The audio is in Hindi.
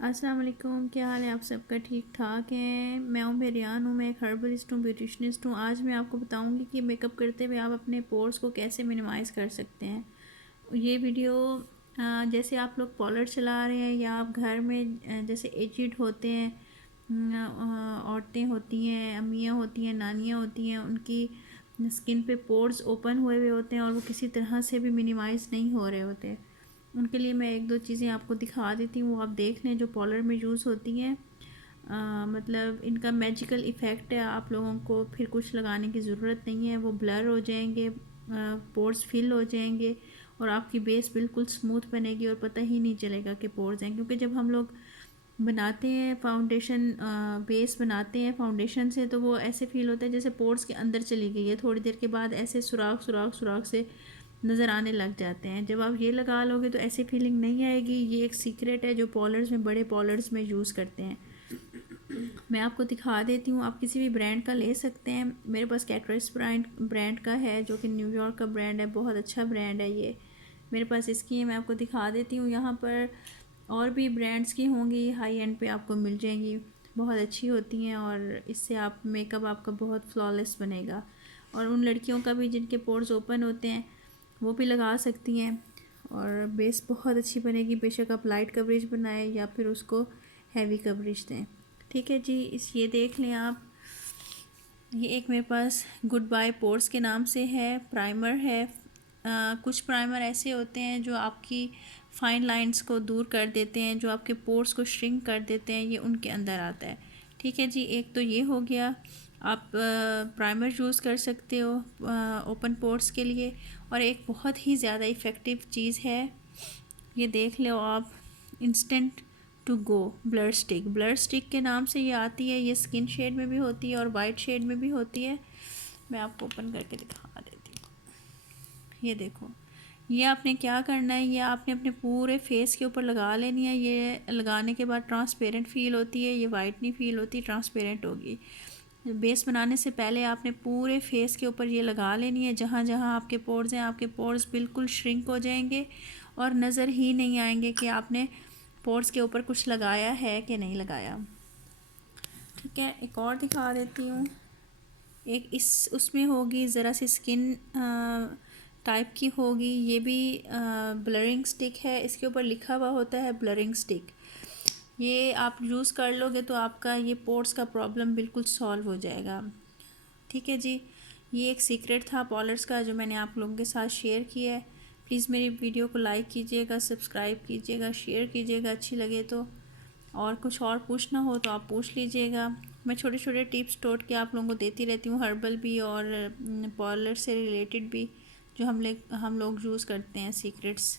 अस्सलाम वालेकुम, क्या हाल है आप सबका? ठीक ठाक है। मैं रियान हूँ, मैं एक हर्बलिस्ट हूँ, ब्यूटिशनिस्ट हूँ। आज मैं आपको बताऊँगी कि मेकअप करते हुए आप अपने पोर्स को कैसे मिनिमाइज़ कर सकते हैं। ये वीडियो जैसे आप लोग पार्लर चला रहे हैं या आप घर में जैसे एजिड होते हैं, औरतें होती हैं, अम्मियाँ होती हैं, नानियाँ होती हैं, उनकी स्किन पे पोर्स ओपन हुए हुए होते हैं और वो किसी तरह से भी मिनिमाइज़ नहीं हो रहे होते। उनके लिए मैं एक दो चीज़ें आपको दिखा देती हूँ, वो आप देख लें, जो पार्लर में यूज़ होती हैं। मतलब इनका मैजिकल इफ़ेक्ट है, आप लोगों को फिर कुछ लगाने की ज़रूरत नहीं है। वो ब्लर हो जाएंगे, पोर्स फिल हो जाएंगे और आपकी बेस बिल्कुल स्मूथ बनेगी और पता ही नहीं चलेगा कि पोर्स हैं। क्योंकि जब हम लोग बनाते हैं फाउंडेशन, बेस बनाते हैं फाउंडेशन से, तो वो ऐसे फ़ील होता है जैसे पोर्स के अंदर चली गई है। थोड़ी देर के बाद ऐसे सुराख सुराख सुराख से नज़र आने लग जाते हैं। जब आप ये लगा लोगे तो ऐसी फीलिंग नहीं आएगी। ये एक सीक्रेट है जो पॉलर्स में, बड़े पॉलर्स में यूज़ करते हैं। मैं आपको दिखा देती हूँ, आप किसी भी ब्रांड का ले सकते हैं। मेरे पास कैटरस ब्रांड का है, जो कि न्यूयॉर्क का ब्रांड है, बहुत अच्छा ब्रांड है ये। मेरे पास इसकी है, मैं आपको दिखा देती हूँ। यहाँ पर और भी ब्रांड्स की होंगी, हाई एंड पे आपको मिल जाएंगी, बहुत अच्छी होती हैं और इससे आप मेकअप आपका बहुत फ्लॉलेस बनेगा। और उन लड़कियों का भी जिनके पोर्स ओपन होते हैं, वो भी लगा सकती हैं और बेस बहुत अच्छी बनेगी। बेशक आप लाइट कवरेज बनाएं या फिर उसको हैवी कवरेज दें। ठीक है जी, ये देख लें आप। ये एक मेरे पास गुड बाय पोर्स के नाम से है, प्राइमर है। कुछ प्राइमर ऐसे होते हैं जो आपकी फाइन लाइंस को दूर कर देते हैं, जो आपके पोर्स को श्रिंक कर देते हैं, ये उनके अंदर आता है। ठीक है जी, एक तो ये हो गया, आप प्राइमर यूज़ कर सकते हो ओपन पोर्स के लिए। और एक बहुत ही ज़्यादा इफ़ेक्टिव चीज़ है, ये देख लो आप, instant to go blur stick. Blur stick के नाम से ये आती है। ये स्किन शेड में भी होती है और वाइट शेड में भी होती है। मैं आपको ओपन करके दिखा देती हूँ। ये देखो, ये आपने क्या करना है, ये आपने अपने पूरे फेस के ऊपर लगा लेनी है। ये लगाने के बाद ट्रांसपेरेंट फ़ील होती है, ये वाइट नहीं फ़ील होती, ट्रांसपेरेंट होगी। बेस बनाने से पहले आपने पूरे फेस के ऊपर ये लगा लेनी है। जहाँ जहाँ आपके पोर्स हैं, आपके पोर्स बिल्कुल श्रिंक हो जाएंगे और नज़र ही नहीं आएंगे कि आपने पोर्स के ऊपर कुछ लगाया है कि नहीं लगाया। ठीक है, एक और दिखा देती हूँ। एक इस उसमें होगी, ज़रा सी स्किन टाइप की होगी। ये भी ब्लरिंग स्टिक है, इसके ऊपर लिखा हुआ होता है ब्लरिंग स्टिक। ये आप यूज़ कर लोगे तो आपका ये पोर्स का प्रॉब्लम बिल्कुल सॉल्व हो जाएगा। ठीक है जी, ये एक सीक्रेट था पॉलर्स का जो मैंने आप लोगों के साथ शेयर किया है। प्लीज़ मेरी वीडियो को लाइक कीजिएगा, सब्सक्राइब कीजिएगा, शेयर कीजिएगा अच्छी लगे तो। और कुछ और पूछना हो तो आप पूछ लीजिएगा। मैं छोटे छोटे टिप्स टोट के आप लोगों को देती रहती हूँ, हर्बल भी और पॉलर से रिलेटेड भी, जो हम लोग यूज़ करते हैं सीक्रेट्स।